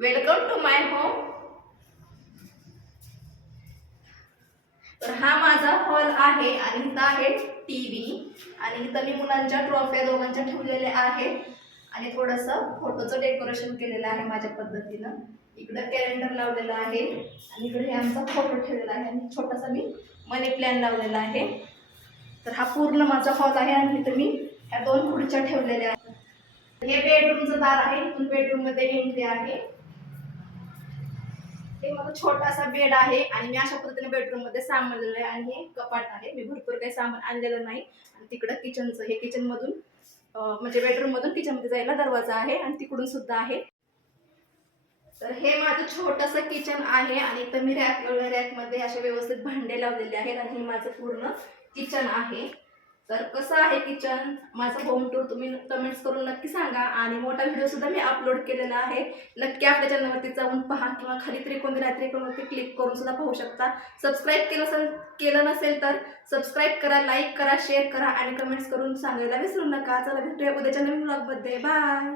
Welcome to my home. तर हा माझा हॉल आहे आणि इथं आहे टीव्ही आणि इथं मी मुलांच्या ट्रॉफ्या दोघांच्या ठेवलेल्या आहेत आणि थोडंसं फोटोचं डेकोरेशन केलेलं आहे माझ्या पद्धतीनं। इकडं कॅलेंडर लावलेलं आहे आणि इकडे हे आमचा फोटो ठेवलेला आहे आणि छोटासा मी मनी प्लॅन लावलेला आहे। तर हा पूर्ण माझा हॉल आहे आणि इथं मी ह्या दोन खुर्च्या ठेवलेल्या आहेत। हे बेडरूमचं दार आहे, इथून बेडरूम मध्ये एंट्री आहे। हे माझा छोटासा बेड आहे आणि मी अशा पद्धतीने बेडरूम मध्ये सामावलेलं आहे आणि हे कपाट आहे। मी भरपूर काही सामान आणलेलं नाही आणि तिकडं किचनचं हे किचन मधून म्हणजे बेडरूम मधून किचन मध्ये जायला दरवाजा आहे आणि तिकडून सुद्धा आहे। तर हे माझं छोटंसं किचन आहे आणि इथं मी रॅक मध्ये असे व्यवस्थित भांडे लावलेले आहेत आणि हे माझं पूर्ण किचन आहे। तर कसं आहे किचन माझं होम टूर तुम्ही कमेंट्स करून नक्की सांगा आणि मोठा व्हिडिओ सुद्धा मी अपलोड केलेला आहे। नक्की आपल्या चॅनलवरती जाऊन पहा किंवा खाली त्रिकोणवरती क्लिक करून सुद्धा पाहू शकता। सबस्क्राईब केलं नसेल तर सबस्क्राईब करा, लाईक करा, शेअर करा आणि कमेंट्स करून सांगायला विसरू नका। चला भेटूया उद्याच्या नवीन व्लॉग मध्ये। बाय।